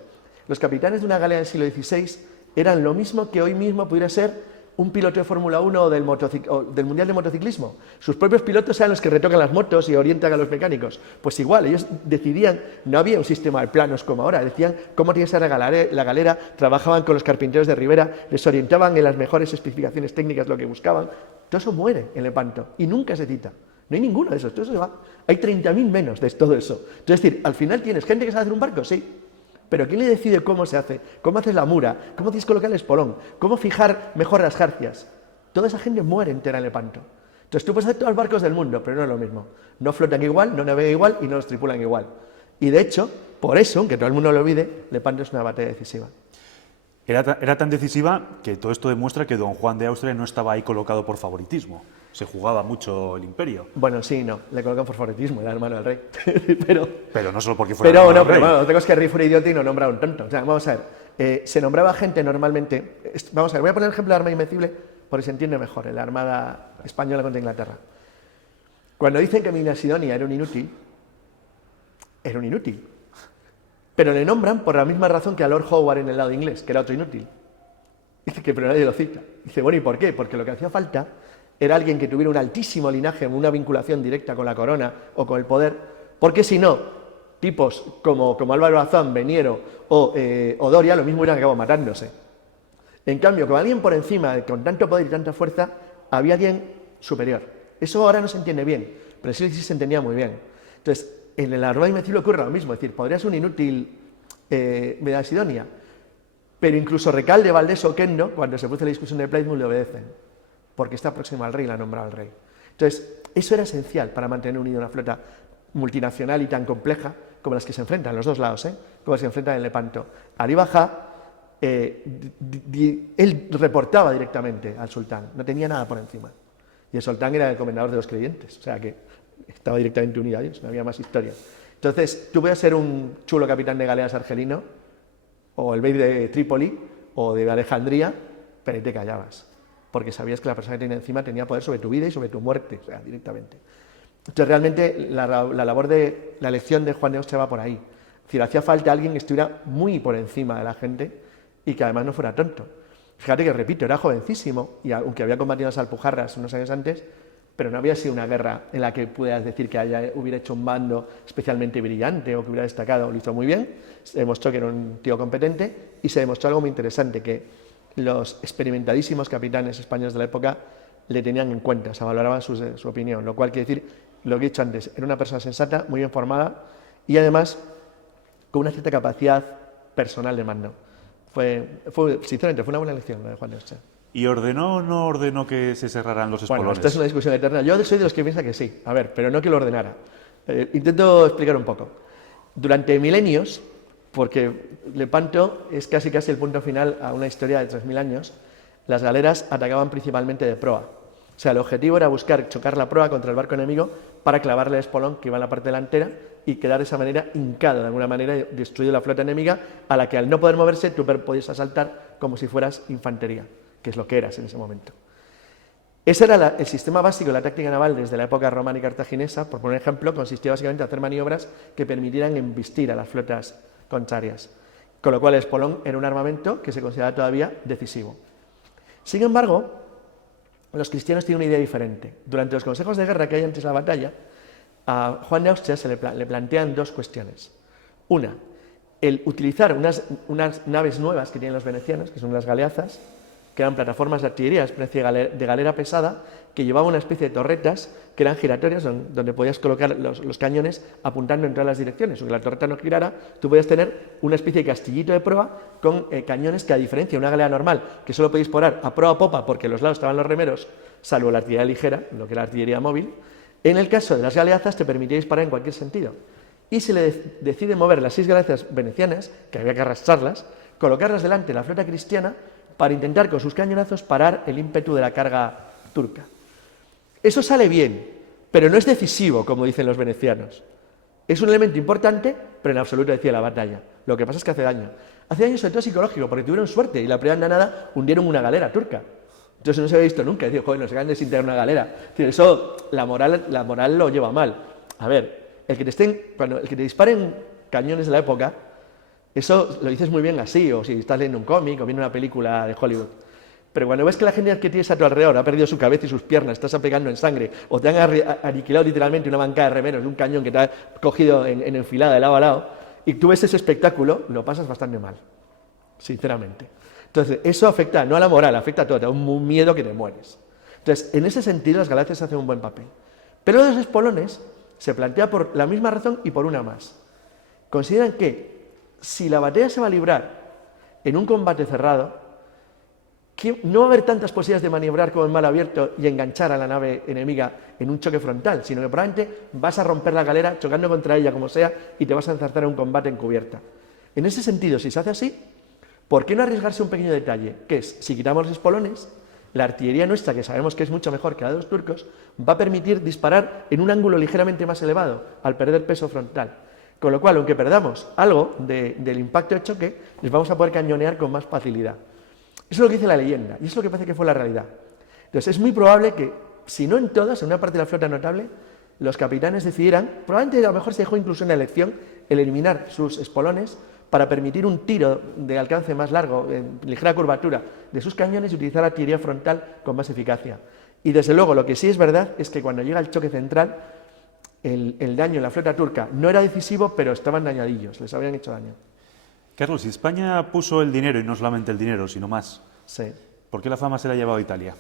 Los capitanes de una galera del siglo XVI eran lo mismo que hoy mismo pudiera ser un piloto de Fórmula 1 o del Mundial de Motociclismo. Sus propios pilotos eran los que retocan las motos y orientan a los mecánicos. Pues igual, ellos decidían, no había un sistema de planos como ahora, decían cómo tenía que ser la galera, trabajaban con los carpinteros de Ribera, les orientaban en las mejores especificaciones técnicas lo que buscaban. Todo eso muere en Lepanto y nunca se cita. No hay ninguno de esos, todo eso se va. Hay 30.000 menos de todo eso. Entonces, es decir, al final tienes gente que sabe hacer un barco, sí. Pero ¿quién le decide cómo se hace? ¿Cómo haces la mura? ¿Cómo tienes que colocar el espolón? ¿Cómo fijar mejor las jarcias? Toda esa gente muere entera en Lepanto. Entonces tú puedes hacer todos los barcos del mundo, pero no es lo mismo. No flotan igual, no navegan igual y no los tripulan igual. Y de hecho, por eso, aunque todo el mundo lo olvide, Lepanto es una batalla decisiva. Era tan decisiva que todo esto demuestra que don Juan de Austria no estaba ahí colocado por favoritismo. Se jugaba mucho el imperio. Bueno, sí, no, le colocan por favoritismo, era hermano del rey. Pero no solo porque fuera Pero hermano no, del pero rey. bueno, tengo que el rey fuera idiota y no nombra a un tonto. O sea, vamos a ver, se nombraba gente normalmente. Vamos a ver, voy a poner el ejemplo de Arma Invencible porque se entiende mejor, en la Armada Española contra Inglaterra. Cuando dicen que Minas Sidonia era un inútil. Pero le nombran por la misma razón que a Lord Howard en el lado inglés, que era otro inútil. Dice que pero nadie lo cita. Dice, bueno, ¿y por qué? Porque lo que hacía falta era alguien que tuviera un altísimo linaje, una vinculación directa con la corona o con el poder, porque si no, tipos como Álvaro Azán, Beniero o Doria, lo mismo hubieran acabado matándose. En cambio, con alguien por encima, con tanto poder y tanta fuerza, había alguien superior. Eso ahora no se entiende bien, pero sí se entendía muy bien. Entonces, en el Armada Invencible ocurre lo mismo, es decir, podría ser un inútil Medalla Sidonia, pero incluso Recalde, Valdés o Kendo, cuando se produce la discusión de Plymouth, le obedecen, porque está próximo al rey y la ha nombrado al rey. Entonces, eso era esencial para mantener unida una flota multinacional y tan compleja como las que se enfrentan, los dos lados, como las que se enfrentan en Lepanto. Ali Bajá, él reportaba directamente al sultán, no tenía nada por encima. Y el sultán era el comendador de los creyentes, o sea que estaba directamente unido a ellos, no había más historia. Entonces, tú podías ser un chulo capitán de galeas argelino, o el bey de Trípoli, o de Alejandría, pero ahí te callabas, porque sabías que la persona que tenía encima tenía poder sobre tu vida y sobre tu muerte, o sea, directamente. Entonces, realmente, la labor de la elección de Juan de Austria va por ahí. Es decir, hacía falta alguien que estuviera muy por encima de la gente y que además no fuera tonto. Fíjate que, repito, era jovencísimo, y aunque había combatido las Alpujarras unos años antes, pero no había sido una guerra en la que pudieras decir que hubiera hecho un bando especialmente brillante o que hubiera destacado. Lo hizo muy bien, se demostró que era un tío competente y se demostró algo muy interesante, que los experimentadísimos capitanes españoles de la época le tenían en cuenta, se valoraban su opinión, lo cual quiere decir, lo que he dicho antes, era una persona sensata, muy bien formada y además con una cierta capacidad personal de mando. Sinceramente, fue una buena elección la de Juan de Austria. ¿Y ordenó o no ordenó que se cerraran los espolones? Bueno, esta es una discusión eterna. Yo soy de los que piensa que sí, a ver, pero no que lo ordenara. Intento explicar un poco. Durante milenios, porque Lepanto es casi el punto final a una historia de 3000 años, las galeras atacaban principalmente de proa. O sea, el objetivo era buscar chocar la proa contra el barco enemigo para clavarle el espolón que iba en la parte delantera y quedar de esa manera hincado, de alguna manera, destruido la flota enemiga, a la que al no poder moverse tú podías asaltar como si fueras infantería, que es lo que eras en ese momento. Ese era el sistema básico de la táctica naval desde la época romana y cartaginesa. Por poner un ejemplo, consistía básicamente en hacer maniobras que permitieran embestir a las flotas contrarias, con lo cual el espolón era un armamento que se consideraba todavía decisivo. Sin embargo, los cristianos tienen una idea diferente. Durante los consejos de guerra que hay antes de la batalla, a Juan de Austria se le plantean dos cuestiones. Una, el utilizar unas naves nuevas que tienen los venecianos, que son las galeazas, que eran plataformas de artillería, especie de galera pesada, que llevaban una especie de torretas que eran giratorias, donde podías colocar los cañones apuntando en todas las direcciones. Aunque la torreta no girara, tú podías tener una especie de castillito de proa con cañones que, a diferencia de una galera normal, que solo podéis disparar a proa o popa porque a los lados estaban los remeros, salvo la artillería ligera, lo que era la artillería móvil, en el caso de las galeazas te permitía disparar en cualquier sentido. Y se le decide mover las 6 galeazas venecianas, que había que arrastrarlas, colocarlas delante de la flota cristiana para intentar con sus cañonazos parar el ímpetu de la carga turca. Eso sale bien, pero no es decisivo, como dicen los venecianos. Es un elemento importante, pero en absoluto decide la batalla. Lo que pasa es que hace daño. Hace daño sobre todo psicológico, porque tuvieron suerte y la primera andanada hundieron una galera turca. Entonces no se había visto nunca. Decir, joder, nos acaban de desintegrar una galera. Eso, la moral lo lleva mal. A ver, el que te disparen cañones de la época, eso lo dices muy bien así, o si estás leyendo un cómic o viendo una película de Hollywood. Pero cuando ves que la gente que tienes a tu alrededor ha perdido su cabeza y sus piernas, estás apegando en sangre, o te han aniquilado literalmente una bancada de remeros de un cañón que te ha cogido en enfilada de lado a lado, y tú ves ese espectáculo, lo pasas bastante mal, sinceramente. Entonces, eso afecta no a la moral, afecta a todo, te da un miedo que te mueres. Entonces, en ese sentido, las galaxias hacen un buen papel. Pero los espolones se plantea por la misma razón y por una más. Consideran que si la batalla se va a librar en un combate cerrado, que no va a haber tantas posibilidades de maniobrar como en mar abierto y enganchar a la nave enemiga en un choque frontal, sino que probablemente vas a romper la galera chocando contra ella como sea y te vas a enzarzar en un combate encubierta. En ese sentido, si se hace así, ¿Por qué no arriesgarse un pequeño detalle? Que es, si quitamos los espolones, la artillería nuestra, que sabemos que es mucho mejor que la de los turcos, va a permitir disparar en un ángulo ligeramente más elevado, al perder peso frontal. Con lo cual, aunque perdamos algo del impacto de choque, les vamos a poder cañonear con más facilidad. Eso es lo que dice la leyenda, y eso es lo que parece que fue la realidad. Entonces, es muy probable que, si no en todas, en una parte de la flota notable, los capitanes decidieran, probablemente a lo mejor se dejó incluso en la elección, el eliminar sus espolones para permitir un tiro de alcance más largo, en ligera curvatura, de sus cañones y utilizar la artillería frontal con más eficacia. Y desde luego, lo que sí es verdad es que cuando llega el choque central, el daño en la flota turca no era decisivo, pero estaban dañadillos, les habían hecho daño. Carlos, si España puso el dinero, y no solamente el dinero, sino más, Sí. ¿por qué la fama se la ha llevado a Italia?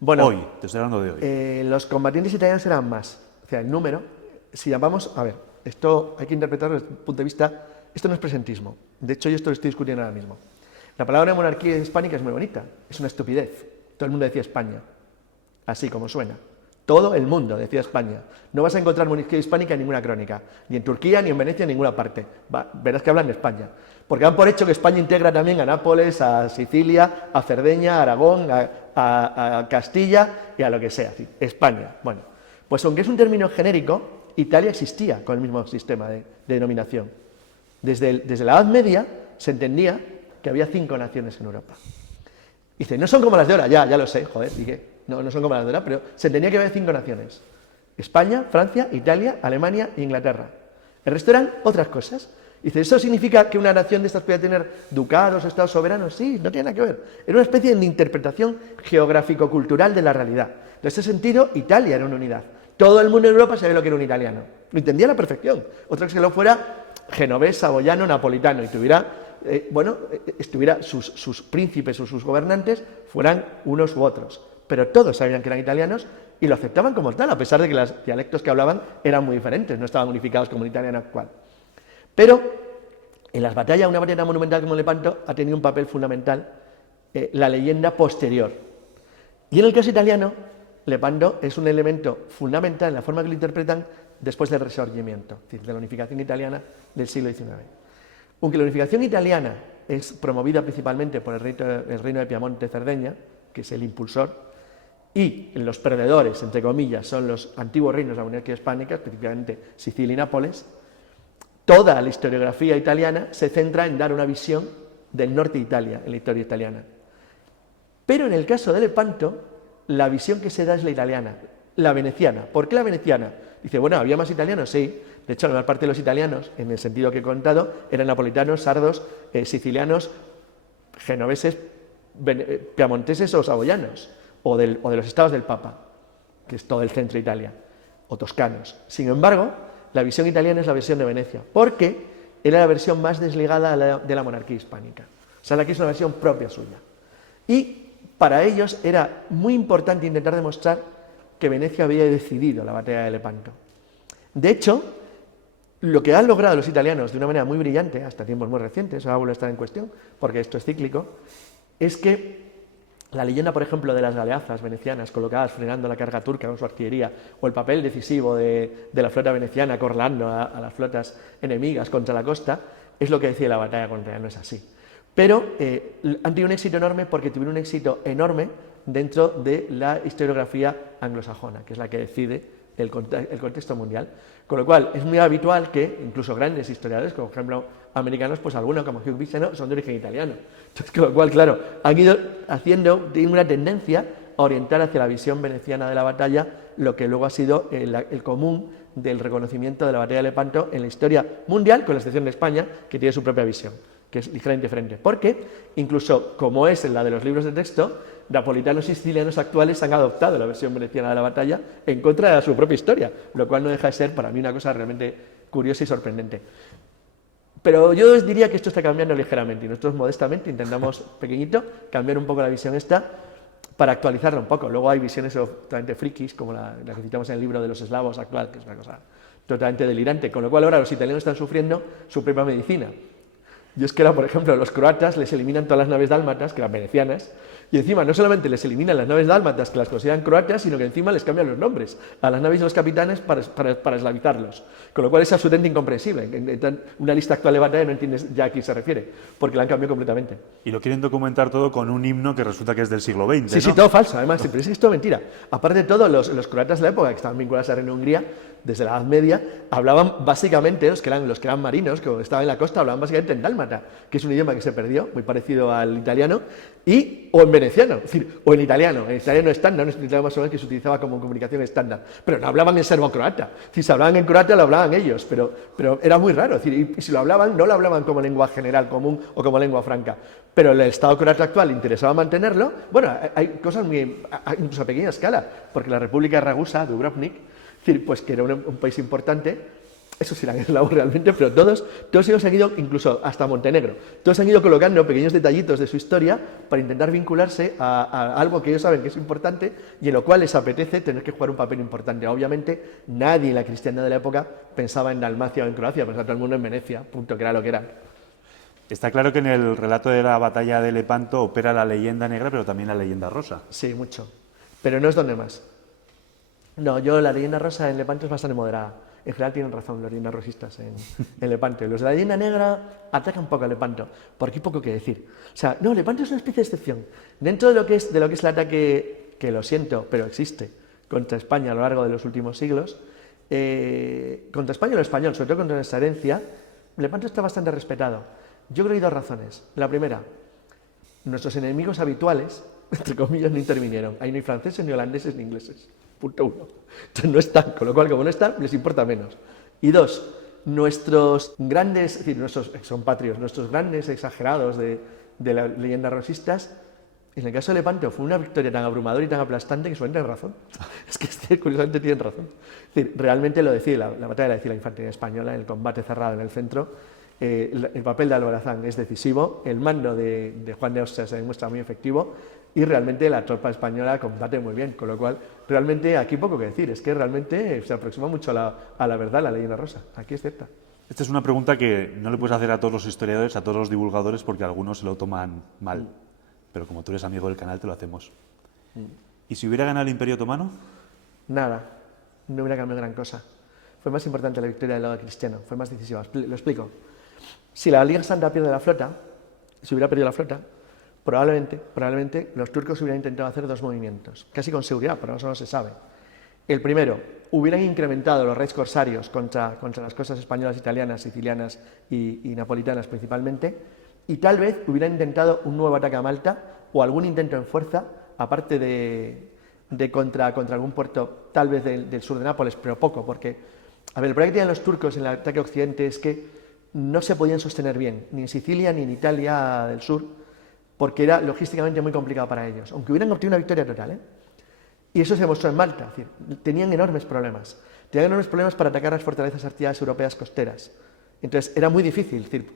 Bueno, Hoy, te estoy hablando de hoy. los combatientes italianos eran más. O sea, el número, si llamamos, a ver, esto hay que interpretarlo desde el punto de vista, esto no es presentismo. De hecho, yo esto lo estoy discutiendo ahora mismo. La palabra monarquía hispánica es muy bonita, es una estupidez. Todo el mundo decía España, así como suena. Todo el mundo decía España. No vas a encontrar monarquía hispánica en ninguna crónica, ni en Turquía, ni en Venecia, en ninguna parte. Verás que hablan de España. Porque dan por hecho que España integra también a Nápoles, a Sicilia, a Cerdeña, a Aragón, a Castilla y a lo que sea. España. Bueno, pues aunque es un término genérico, Italia existía con el mismo sistema de denominación. Desde la Edad Media se entendía que había 5 naciones en Europa. Dice, no son como las de ahora, ya lo sé, joder, dije. No son como las de ahora, pero se entendía que había 5 naciones. España, Francia, Italia, Alemania e Inglaterra. El resto eran otras cosas. Dice, ¿eso significa que una nación de estas podía tener ducados o estados soberanos? Sí, no tiene nada que ver. Era una especie de interpretación geográfico-cultural de la realidad. En ese sentido, Italia era una unidad. Todo el mundo en Europa sabía lo que era un italiano. Lo entendía a la perfección. Otra que lo fuera genovés, saboyano, napolitano y tuviera, estuviera sus príncipes o sus gobernantes fueran unos u otros. Pero todos sabían que eran italianos y lo aceptaban como tal, a pesar de que los dialectos que hablaban eran muy diferentes, no estaban unificados como el italiano actual. Pero en las batallas, una batalla monumental como Lepanto ha tenido un papel fundamental la leyenda posterior. Y en el caso italiano, Lepanto es un elemento fundamental en la forma que lo interpretan después del Risorgimento, es decir, de la unificación italiana del siglo XIX. Aunque la unificación italiana es promovida principalmente por el reino de Piamonte-Cerdeña, que es el impulsor, y los perdedores, entre comillas, son los antiguos reinos de la monarquía hispánica, específicamente Sicilia y Nápoles, toda la historiografía italiana se centra en dar una visión del norte de Italia, en la historia italiana. Pero en el caso de Lepanto, la visión que se da es la italiana, la veneciana. ¿Por qué la veneciana? Dice, bueno, ¿había más italianos? Sí. De hecho, la mayor parte de los italianos, en el sentido que he contado, eran napolitanos, sardos, sicilianos, genoveses, piamonteses o saboyanos, o de los estados del Papa, que es todo el centro de Italia, o toscanos. Sin embargo, la visión italiana es la versión de Venecia, porque era la versión más desligada de la monarquía hispánica. O sea, la que es una versión propia suya. Y para ellos era muy importante intentar demostrar que Venecia había decidido la batalla de Lepanto. De hecho, lo que han logrado los italianos de una manera muy brillante, hasta tiempos muy recientes, ahora vuelve a estar en cuestión, porque esto es cíclico, es que la leyenda, por ejemplo, de las galeazas venecianas colocadas frenando la carga turca con su artillería, o el papel decisivo de la flota veneciana acorralando a las flotas enemigas contra la costa, es lo que decía la batalla contra, no es así. Pero han tenido un éxito enorme porque tuvieron un éxito enorme dentro de la historiografía anglosajona, que es la que decide el contexto mundial. Con lo cual, es muy habitual que incluso grandes historiadores, como por ejemplo americanos, pues algunos como Hugh Viceno son de origen italiano. Entonces, con lo cual, claro, han ido tienen una tendencia a orientar hacia la visión veneciana de la batalla, lo que luego ha sido el común del reconocimiento de la batalla de Lepanto en la historia mundial, con la excepción de España, que tiene su propia visión, que es ligeramente diferente. Porque, incluso como es en la de los libros de texto, napolitanos y sicilianos actuales han adoptado la versión veneciana de la batalla en contra de su propia historia, lo cual no deja de ser para mí una cosa realmente curiosa y sorprendente. Pero yo os diría que esto está cambiando ligeramente y nosotros modestamente intentamos, pequeñito, cambiar un poco la visión esta para actualizarla un poco. Luego hay visiones totalmente frikis, como la que citamos en el libro de los eslavos actual, que es una cosa totalmente delirante, con lo cual ahora los italianos están sufriendo su propia medicina. Y es que ahora, por ejemplo, los croatas les eliminan todas las naves dálmatas, que eran venecianas, Y encima no solamente les eliminan las naves dálmatas, que las consideran croatas, sino que encima les cambian los nombres a las naves y los capitanes para esclavizarlos. Con lo cual es absolutamente incomprensible. En una lista actual de batalla no entiendes ya a quién se refiere, porque la han cambiado completamente. Y lo quieren documentar todo con un himno que resulta que es del siglo XX, Sí, ¿no? sí, todo falso, además, pero es todo mentira. Aparte de todo, los croatas de la época, que estaban vinculados a Reino de Hungría, desde la Edad Media, hablaban básicamente, los que eran marinos, que estaban en la costa, hablaban básicamente en dálmata, que es un idioma que se perdió, muy parecido al italiano, o en veneciano, es decir, o en italiano estándar, un italiano más o menos que se utilizaba como comunicación estándar, pero no hablaban en serbo-croata. Si hablaban en croata, lo hablaban ellos, pero era muy raro, es decir, y si lo hablaban, no lo hablaban como lengua general común o como lengua franca. Pero el Estado croata actual interesaba mantenerlo. Bueno, hay cosas incluso a pequeña escala, porque la República Ragusa, Dubrovnik, pues que era un país importante, eso sí la han aislado realmente, pero todos ellos han ido, incluso hasta Montenegro, todos han ido colocando pequeños detallitos de su historia para intentar vincularse a algo que ellos saben que es importante y en lo cual les apetece tener que jugar un papel importante. Obviamente, nadie en la cristiandad de la época pensaba en Dalmacia o en Croacia, pensaba todo el mundo en Venecia, punto, que era lo que era. Está claro que en el relato de la batalla de Lepanto opera la leyenda negra, pero también la leyenda rosa. Sí, mucho. Pero no es donde más. No, la leyenda rosa en Lepanto es bastante moderada. En general tienen razón los leyendas rosistas en Lepanto. Los de la leyenda negra atacan un poco a Lepanto, porque hay poco que decir. O sea, no, Lepanto es una especie de excepción. Dentro de lo que es el ataque, que lo siento, pero existe, contra España a lo largo de los últimos siglos, contra España y lo español, sobre todo contra nuestra herencia, Lepanto está bastante respetado. Yo creo que hay dos razones. La primera, nuestros enemigos habituales, entre comillas, no intervinieron. Ahí no hay franceses, ni holandeses, ni ingleses. Punto uno. Entonces no están, con lo cual, como no están, les importa menos. Y dos, nuestros grandes, es decir, nuestros excompatrios, nuestros grandes exagerados de las leyendas rosistas, en el caso de Lepanto fue una victoria tan abrumadora y tan aplastante que suelen tener razón. Es que curiosamente tienen razón. Es decir, realmente lo decide la batalla, la decide la infantería española, en el combate cerrado en el centro. El papel de Alborazán es decisivo, el mando de Juan de Austria se demuestra muy efectivo y realmente la tropa española combate muy bien, con lo cual realmente aquí poco que decir, es que realmente se aproxima mucho a la verdad la leyenda rosa, aquí es cierta. Esta es una pregunta que no le puedes hacer a todos los historiadores, a todos los divulgadores, porque algunos se lo toman mal, pero como tú eres amigo del canal te lo hacemos. ¿Y si hubiera ganado el Imperio Otomano? Nada, no hubiera cambiado gran cosa. Fue más importante la victoria del lado cristiano, fue más decisiva, lo explico. Si la Liga Santa pierde la flota, si hubiera perdido la flota, probablemente los turcos hubieran intentado hacer dos movimientos, casi con seguridad, pero eso no se sabe. El primero, hubieran incrementado los raids corsarios contra las costas españolas, italianas, sicilianas y napolitanas principalmente, y tal vez hubieran intentado un nuevo ataque a Malta o algún intento en fuerza, aparte de contra algún puerto, tal vez del sur de Nápoles, pero poco, porque, a ver, el problema que tienen los turcos en el ataque a Occidente es que no se podían sostener bien, ni en Sicilia ni en Italia del sur, porque era logísticamente muy complicado para ellos, aunque hubieran obtenido una victoria total, Y eso se demostró en Malta, es decir, tenían enormes problemas para atacar las fortalezas artilladas europeas costeras. Entonces era muy difícil, es decir,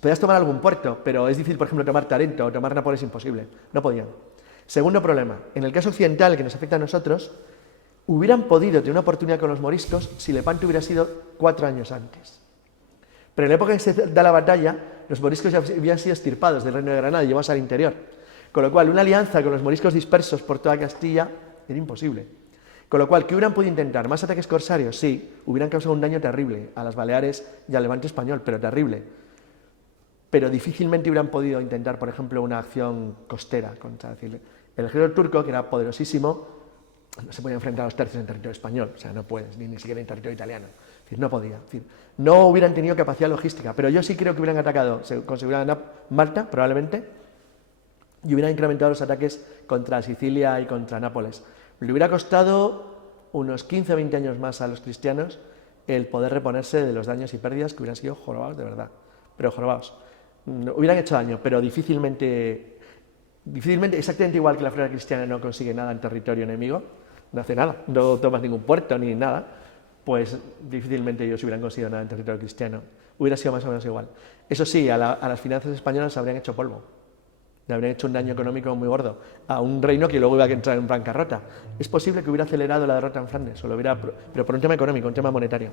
podías tomar algún puerto, pero es difícil, por ejemplo, tomar Tarento o tomar Nápoles, imposible, no podían. Segundo problema, en el caso occidental que nos afecta a nosotros, hubieran podido tener una oportunidad con los moriscos si Lepanto hubiera sido 4 años antes. Pero en la época en que se da la batalla, los moriscos ya habían sido extirpados del reino de Granada y llevados al interior. Con lo cual, una alianza con los moriscos dispersos por toda Castilla era imposible. Con lo cual, ¿qué hubieran podido intentar? ¿Más ataques corsarios? Sí, hubieran causado un daño terrible a las Baleares y al Levante español, pero terrible. Pero difícilmente hubieran podido intentar, por ejemplo, una acción costera contra el ejército turco, que era poderosísimo, no se podía enfrentar a los tercios en territorio español, o sea, no puedes, ni siquiera en territorio italiano. Es decir, no podía. Es decir, no hubieran tenido capacidad logística, pero yo sí creo que hubieran atacado con seguridad a Malta, probablemente, y hubieran incrementado los ataques contra Sicilia y contra Nápoles. Le hubiera costado unos 15 o 20 años más a los cristianos el poder reponerse de los daños y pérdidas que hubieran sido jorobados de verdad, pero jorobados. Hubieran hecho daño, pero difícilmente, exactamente igual que la flota cristiana no consigue nada en territorio enemigo, no hace nada, no tomas ningún puerto ni nada, pues difícilmente ellos hubieran conseguido nada en territorio cristiano. Hubiera sido más o menos igual. Eso sí, a las finanzas españolas se habrían hecho polvo. Le habrían hecho un daño económico muy gordo a un reino que luego iba a entrar en bancarrota. Es posible que hubiera acelerado la derrota en Flandes, pero por un tema económico, un tema monetario.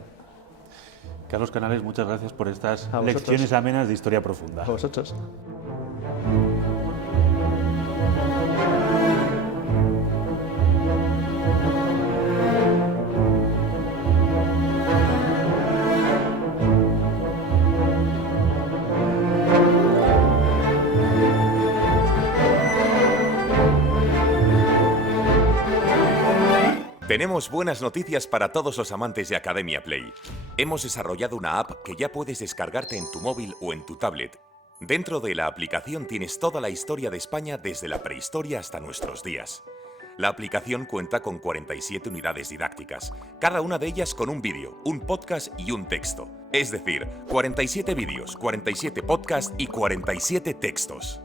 Carlos Canales, muchas gracias por estas lecciones amenas de historia profunda. A vosotros. Tenemos buenas noticias para todos los amantes de Academia Play. Hemos desarrollado una app que ya puedes descargarte en tu móvil o en tu tablet. Dentro de la aplicación tienes toda la historia de España desde la prehistoria hasta nuestros días. La aplicación cuenta con 47 unidades didácticas, cada una de ellas con un vídeo, un podcast y un texto. Es decir, 47 vídeos, 47 podcasts y 47 textos.